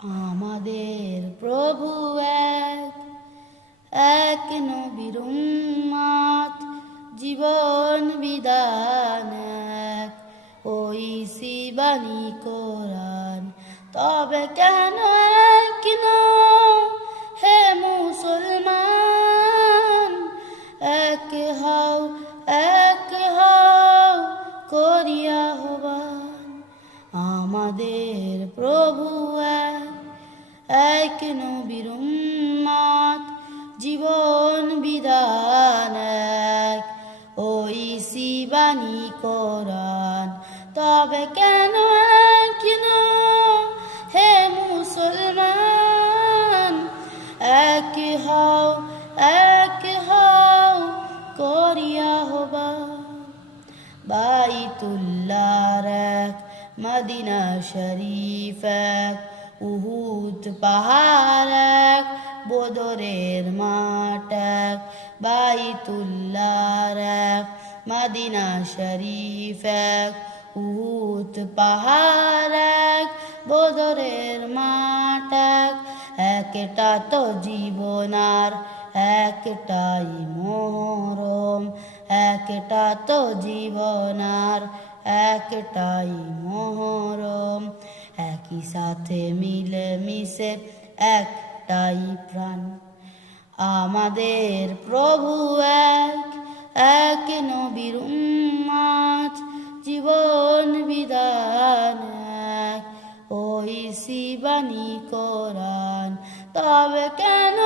আমাদের প্রভু এক, এক নবীর উম্মত, জীবন বিধান এক, ওই শিবানী কোরআন। তবে কেন এক নও হে মুসলমান, এক হও করিয়া আহ্বান। আমাদের প্রভু এক নবীর উম্মত, জীবন বিধান এক, ওই শিবানী কোরআন। তবে কেন এক নও হে মুসলমান, এক হও করিয়া আহ্বান। বাইতুল্লাহর এক, মদিনা শরীফ এক, উহুদ পাহাড় এক, বদরের মাঠ এক। বাইতুল্লাহর এক, মদিনা শরীফ এক, উহুদ পাহাড় এক, বদরের মাঠ এক। একটা তো জীবনার একটাই মহরম, একটা তো জীবনার একটাই মহরম। একই সাথে মিলে মিশে একটাই প্রাণ। আমাদের প্রভু এক, এক নবীর উম্মত, জীবন বিধান এক, ওই শিবানী কোরআন। তবে কেন